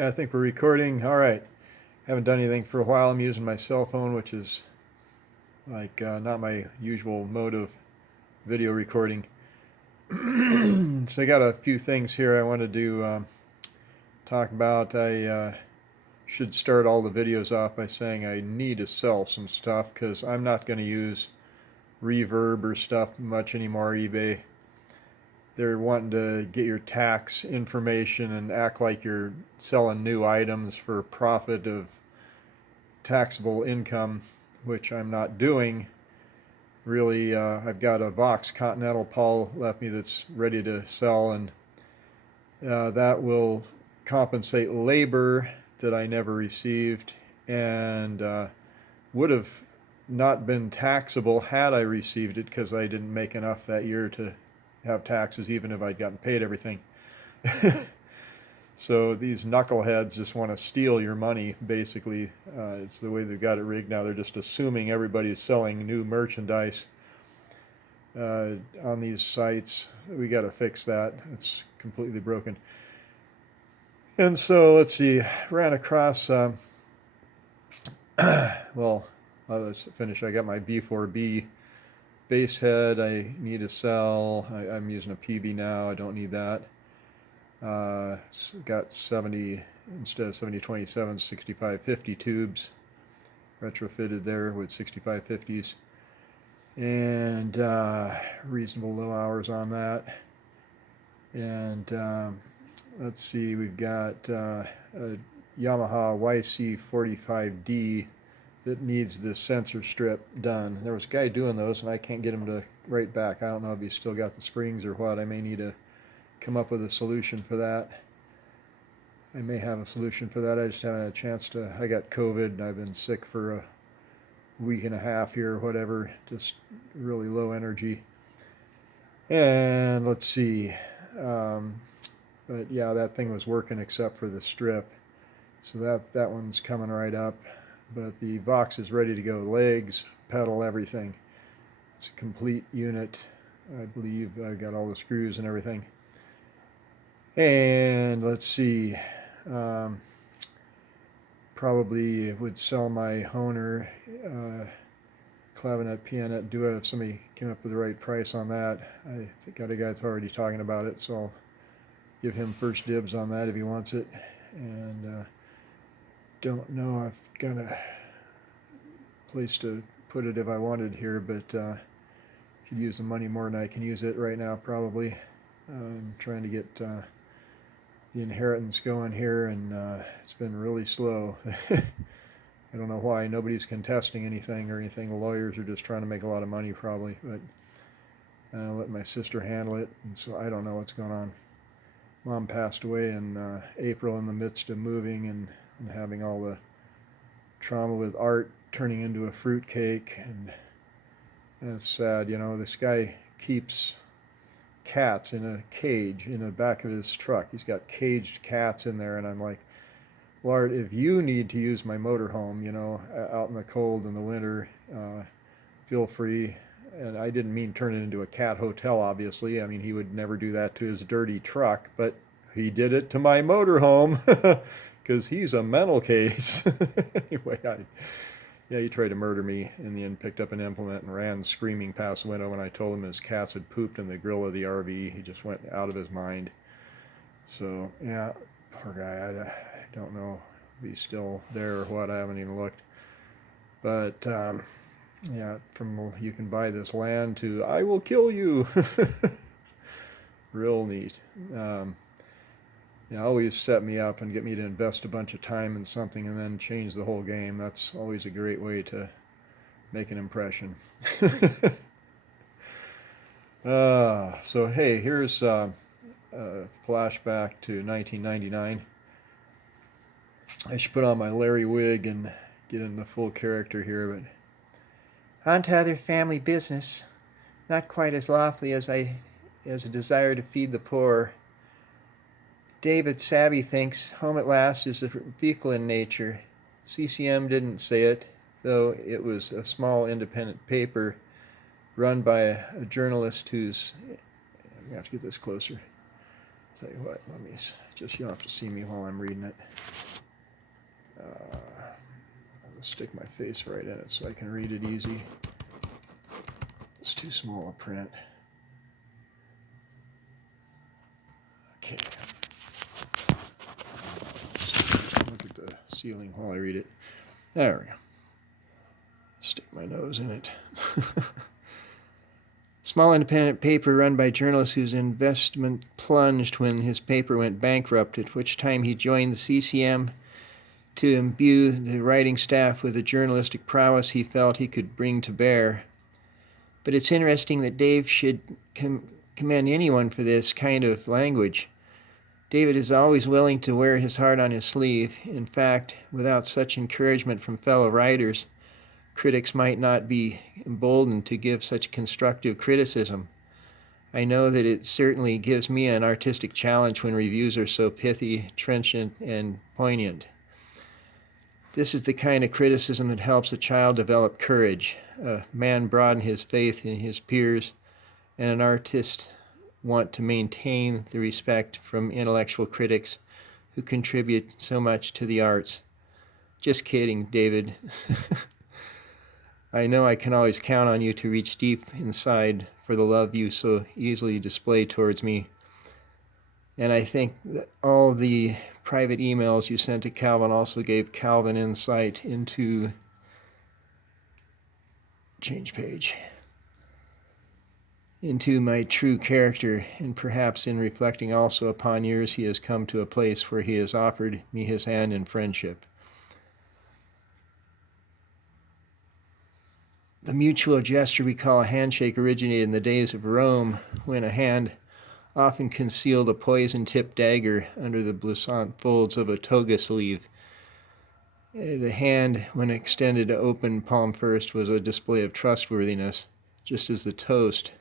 Yeah, I think we're recording. All right. Haven't done anything for a while. I'm using my cell phone, which is like not my usual mode of video recording. So I got a few things here I wanted to talk about. I should start all the videos off by saying I need to sell some stuff because I'm not going to use reverb or stuff much anymore. eBay, they're wanting to get your tax information and act like you're selling new items for profit of taxable income, which I'm not doing. Really, I've got a Vox Continental Paul left me that's ready to sell, and that will compensate labor that I never received, and would have not been taxable had I received it because I didn't make enough that year to have taxes, even if I'd gotten paid everything. So these knuckleheads just want to steal your money, basically. It's the way they've got it rigged now. They're just assuming everybody's selling new merchandise on these sites. We got to fix that. It's completely broken. And so, let's see, ran across, well, let's finish. I got my B4B bass head I need to sell. I'm using a PB now. I don't need that. Got 70, instead of 7027, 6550 tubes retrofitted there with 6550s, and reasonable low hours on that. And let's see, we've got a Yamaha YC45D that needs the sensor strip done. There was a guy doing those and I can't get him to write back. I don't know if he's still got the springs or what. I may need to come up with a solution for that. I may have a solution for that. I just haven't had a chance to. I got COVID and I've been sick for a week and a half here or whatever. Just really low energy. And let's see. But yeah, that thing was working except for the strip. So that one's coming right up. But the Vox is ready to go. Legs, pedal, everything. It's a complete unit. I believe I got all the screws and everything. And let's see, probably would sell my Honer clavinet pianet duo if somebody came up with the right price on that. I think got a guy that's already talking about it, so I'll give him first dibs on that if he wants it. And don't know, I've got a place to put it if I wanted here, but could use the money more than I can use it right now probably. I'm trying to get the inheritance going here, and it's been really slow. I don't know why. Nobody's contesting anything or anything. The lawyers are just trying to make a lot of money probably, but I'll let my sister handle it, and so I don't know what's going on. Mom passed away in April in the midst of moving and having all the trauma with art turning into a fruitcake, and it's sad. You know, this guy keeps cats in a cage in the back of his truck. He's got caged cats in there, and I'm like, Lord, if you need to use my motorhome, you know, out in the cold in the winter, feel free. And I didn't mean turn it into a cat hotel, obviously. I mean, he would never do that to his dirty truck, but he did it to my motorhome because he's a mental case. Anyway, yeah, he tried to murder me in the end, picked up an implement and ran screaming past the window when I told him his cats had pooped in the grill of the RV. He just went out of his mind. So, yeah, poor guy. I don't know if he's still there or what. I haven't even looked. But, yeah, from you can buy this land to I will kill you. Real neat. Yeah, always set me up and get me to invest a bunch of time in something and then change the whole game. That's always a great way to make an impression. So hey, here's a flashback to 1999. I should put on my Larry wig and get into full character here, but on to other family business. Not quite as lawfully as a desire to feed the poor. David Savvy thinks home at last is a vehicle in nature. CCM didn't say it, though it was a small independent paper run by a journalist who's, I'm going to have to get this closer. Tell you what, just, you don't have to see me while I'm reading it. I'll just stick my face right in it so I can read it easy. It's too small a print. Okay. Look at the ceiling while I read it. There we go. Stick my nose in it. Small independent paper run by journalists whose investment plunged when his paper went bankrupt, at which time he joined the CCM to imbue the writing staff with the journalistic prowess he felt he could bring to bear. But it's interesting that Dave should commend anyone for this kind of language. David is always willing to wear his heart on his sleeve. In fact, without such encouragement from fellow writers, critics might not be emboldened to give such constructive criticism. I know that it certainly gives me an artistic challenge when reviews are so pithy, trenchant, and poignant. This is the kind of criticism that helps a child develop courage, a man broaden his faith in his peers, and an artist want to maintain the respect from intellectual critics who contribute so much to the arts. Just kidding, David. I know I can always count on you to reach deep inside for the love you so easily display towards me. And I think that all the private emails you sent to Calvin also gave Calvin insight into... Change page. Into my true character, and perhaps in reflecting also upon years he has come to a place where he has offered me his hand in friendship. The mutual gesture we call a handshake originated in the days of Rome, when a hand often concealed a poison-tipped dagger under the blouson folds of a toga sleeve. The hand, when extended open palm first, was a display of trustworthiness, just as the toast,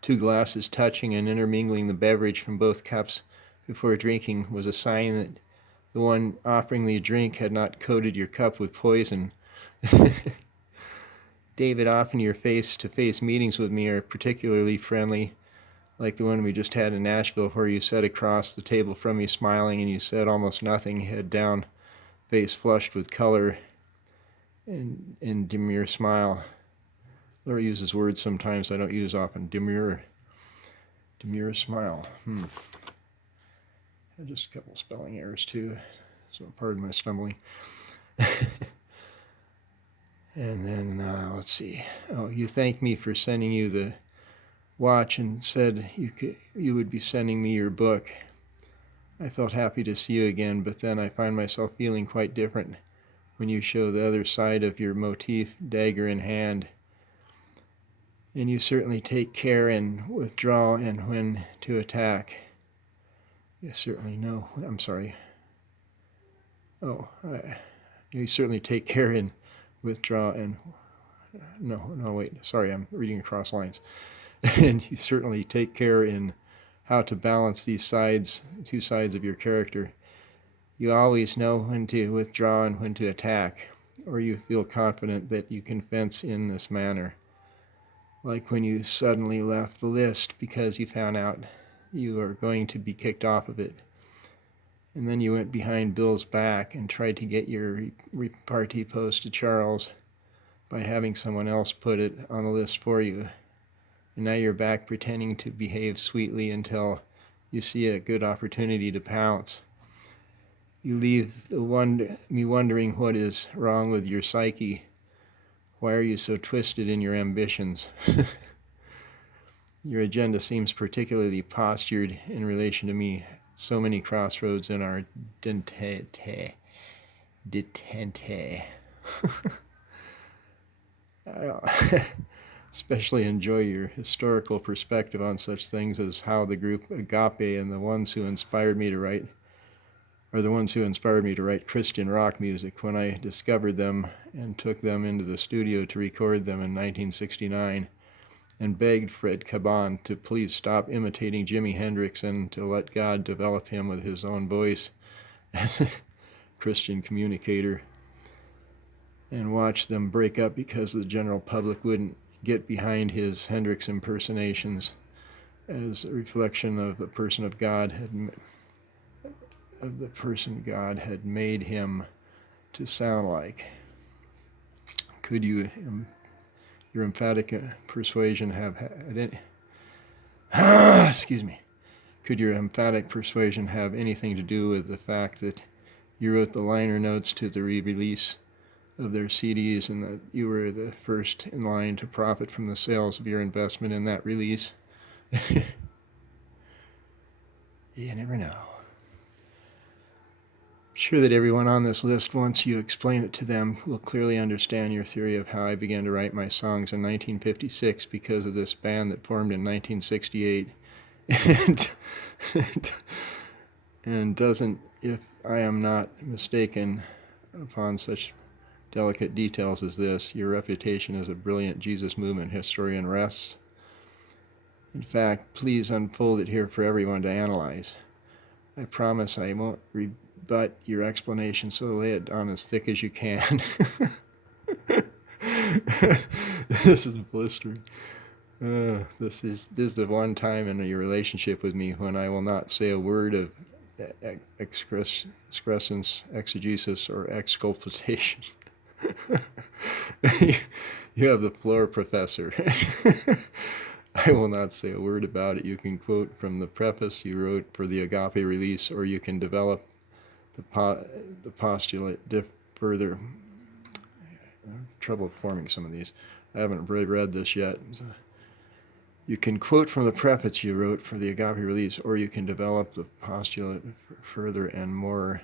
two glasses touching and intermingling the beverage from both cups before drinking, was a sign that the one offering the drink had not coated your cup with poison. David, often your face-to-face meetings with me are particularly friendly, like the one we just had in Nashville, where you sat across the table from me smiling and you said almost nothing, head down, face flushed with color, and demure smile. Laura uses words sometimes I don't use often. Demure smile. Had just a couple spelling errors too, so pardon my stumbling. And then, let's see. Oh, you thanked me for sending you the watch and said you would be sending me your book. I felt happy to see you again, but then I find myself feeling quite different when you show the other side of your motif, dagger in hand. And you certainly take care and withdraw and when to attack. You certainly know. I'm sorry. You certainly take care and withdraw and... No, wait. Sorry, I'm reading across lines. And you certainly take care in how to balance these two sides of your character. You always know when to withdraw and when to attack, or you feel confident that you can fence in this manner. Like when you suddenly left the list because you found out you are going to be kicked off of it. And then you went behind Bill's back and tried to get your repartee post to Charles by having someone else put it on the list for you. And now you're back pretending to behave sweetly until you see a good opportunity to pounce. You leave me wondering what is wrong with your psyche. Why are you so twisted in your ambitions? Your agenda seems particularly postured in relation to me. So many crossroads in our detente. I especially enjoy your historical perspective on such things as how the group Agape and the ones who inspired me to write Christian rock music when I discovered them and took them into the studio to record them in 1969 and begged Fred Caban to please stop imitating Jimi Hendrix and to let God develop him with his own voice as a Christian communicator, and watch them break up because the general public wouldn't get behind his Hendrix impersonations. as a reflection of the person of God of the person God had made him to sound like. Could your emphatic persuasion have had any excuse me. Could your emphatic persuasion have anything to do with the fact that you wrote the liner notes to the re-release of their CDs and that you were the first in line to profit from the sales of your investment in that release? You never know. I'm sure that everyone on this list, once you explain it to them, will clearly understand your theory of how I began to write my songs in 1956 because of this band that formed in 1968. and doesn't, if I am not mistaken upon such delicate details as this, your reputation as a brilliant Jesus movement historian rests. In fact, please unfold it here for everyone to analyze. I promise I won't rebut your explanation, so lay it on as thick as you can. This is blistering. This is the one time in your relationship with me when I will not say a word of excrescence, exegesis, or exculpation. You have the floor, Professor. I will not say a word about it. You can quote from the preface you wrote for the Agape release, or you can develop the postulate further. I have trouble forming some of these. I haven't really read this yet. So you can quote from the preface you wrote for the Agape release, or you can develop the postulate further and more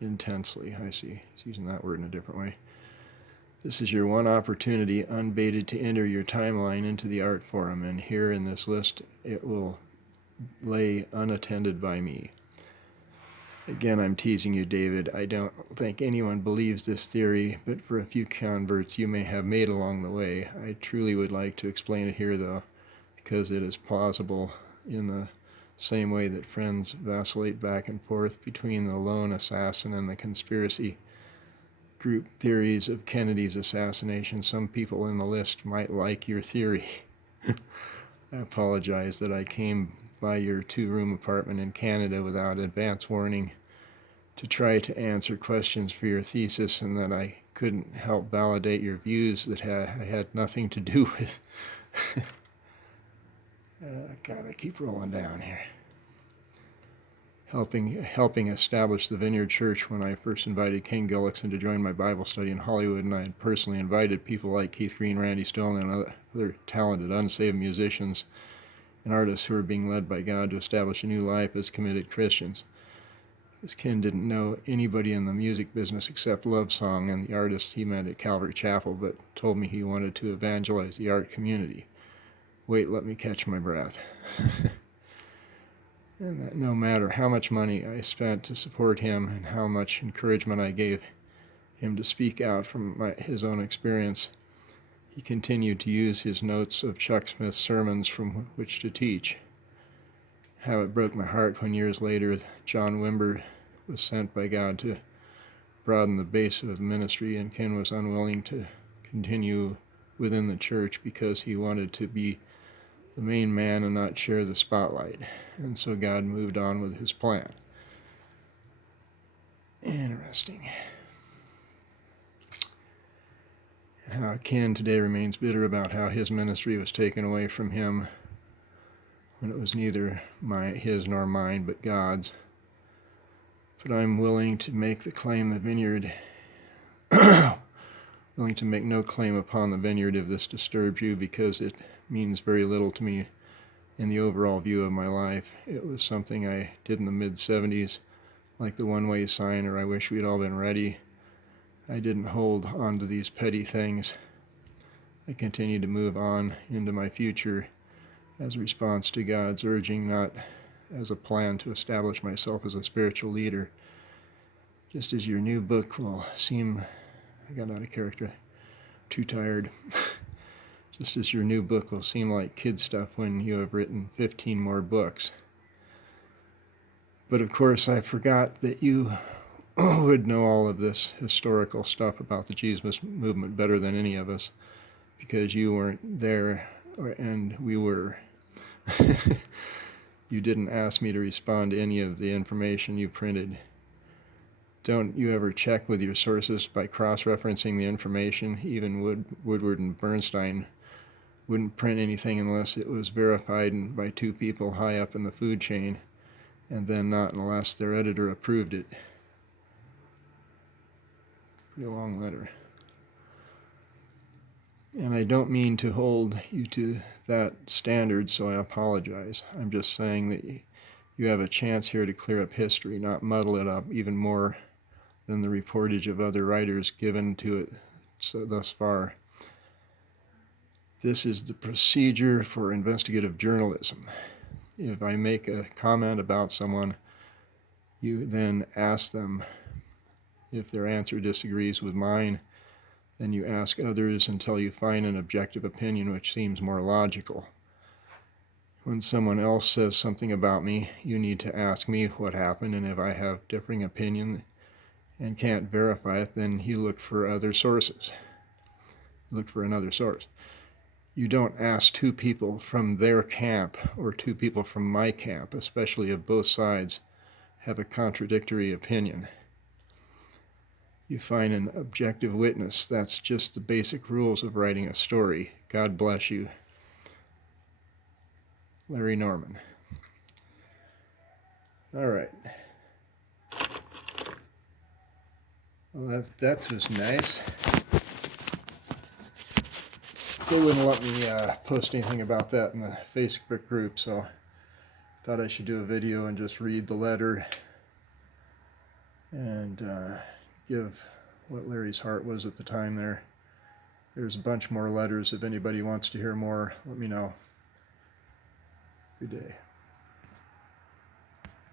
intensely. I see. He's using that word in a different way. This is your one opportunity, unbaited, to enter your timeline into the art forum, and here in this list it will lay unattended by me. Again, I'm teasing you, David. I don't think anyone believes this theory, but for a few converts you may have made along the way, I truly would like to explain it here, though, because it is plausible in the same way that friends vacillate back and forth between the lone assassin and the conspiracy group theories of Kennedy's assassination. Some people in the list might like your theory. I apologize that I came by your 2-room apartment in Canada without advance warning to try to answer questions for your thesis, and that I couldn't help validate your views that I had nothing to do with. Gotta keep rolling down here. Helping establish the Vineyard Church when I first invited Ken Gullickson to join my Bible study in Hollywood, and I had personally invited people like Keith Green, Randy Stone, and other talented unsaved musicians and artists who were being led by God to establish a new life as committed Christians. Because Ken didn't know anybody in the music business except Love Song and the artists he met at Calvary Chapel, but told me he wanted to evangelize the art community. Wait, let me catch my breath. And that no matter how much money I spent to support him and how much encouragement I gave him to speak out from his own experience, he continued to use his notes of Chuck Smith's sermons from which to teach. How it broke my heart when years later John Wimber was sent by God to broaden the base of ministry, and Ken was unwilling to continue within the church because he wanted to be the main man and not share the spotlight. And so God moved on with his plan. Interesting. And how Ken today remains bitter about how his ministry was taken away from him when it was neither his nor mine, but God's. But I'm willing to make the claim the vineyard, willing to make no claim upon the vineyard if this disturbs you, because it means very little to me in the overall view of my life. It was something I did in the mid-70s, like the one-way sign, or I wish we'd all been ready. I didn't hold on to these petty things. I continued to move on into my future as a response to God's urging, not as a plan to establish myself as a spiritual leader. Just as your new book will seem, I got out of character, too tired. Just as your new book will seem like kid stuff when you have written 15 more books. But of course I forgot that you would know all of this historical stuff about the Jesus movement better than any of us, because you weren't there and we were. You didn't ask me to respond to any of the information you printed. Don't you ever check with your sources by cross-referencing the information? Even Woodward and Bernstein wouldn't print anything unless it was verified by two people high up in the food chain, and then not unless their editor approved it. Pretty long letter. And I don't mean to hold you to that standard, so I apologize. I'm just saying that you have a chance here to clear up history, not muddle it up even more than the reportage of other writers given to it thus far. This is the procedure for investigative journalism. If I make a comment about someone, you then ask them. If their answer disagrees with mine, then you ask others until you find an objective opinion which seems more logical. When someone else says something about me, you need to ask me what happened, and if I have differing opinion and can't verify it, then you look for other sources. Look for another source. You don't ask two people from their camp or two people from my camp, especially if both sides have a contradictory opinion. You find an objective witness. That's just the basic rules of writing a story. God bless you. Larry Norman. All right. Well, that was nice. They wouldn't let me post anything about that in the Facebook group, so I thought I should do a video and just read the letter and give what Larry's heart was at the time there. There's a bunch more letters. If anybody wants to hear more, let me know. Good day.